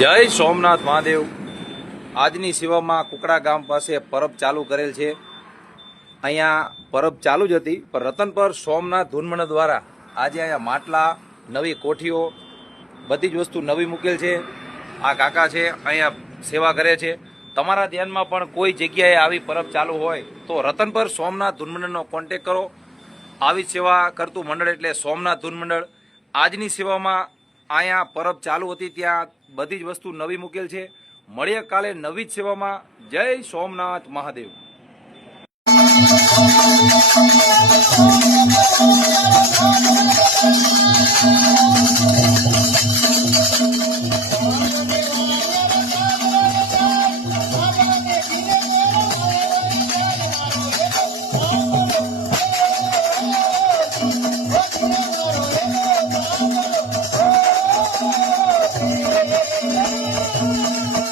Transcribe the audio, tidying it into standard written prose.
જય સોમનાથ મહાદેવ। આજની સેવામાં કુકડા ગામ પાસે પરબ ચાલુ કરેલ છે। અહીંયા પરબ ચાલુ જ હતી, પણ રતનપર સોમનાથ ધૂનમંડળ દ્વારા આજે અહીંયા માટલા, નવી કોઠીઓ, બધી જ વસ્તુ નવી મૂકેલ છે। આ કાકા છે અહીંયા સેવા કરે છે। તમારા ધ્યાનમાં પણ કોઈ જગ્યાએ આવી પરબ ચાલુ હોય તો રતનપર સોમનાથ ધૂનમંડળનો કોન્ટેક કરો। આવી સેવા કરતું મંડળ એટલે સોમનાથ ધૂનમંડળ। આજની સેવામાં અહીંયા પરબ ચાલુ હતી, ત્યાં બધી જ વસ્તુ નવી મૂકેલ છે। મળીએ કાલે નવી જ સેવામાં। જય સોમનાથ મહાદેવ।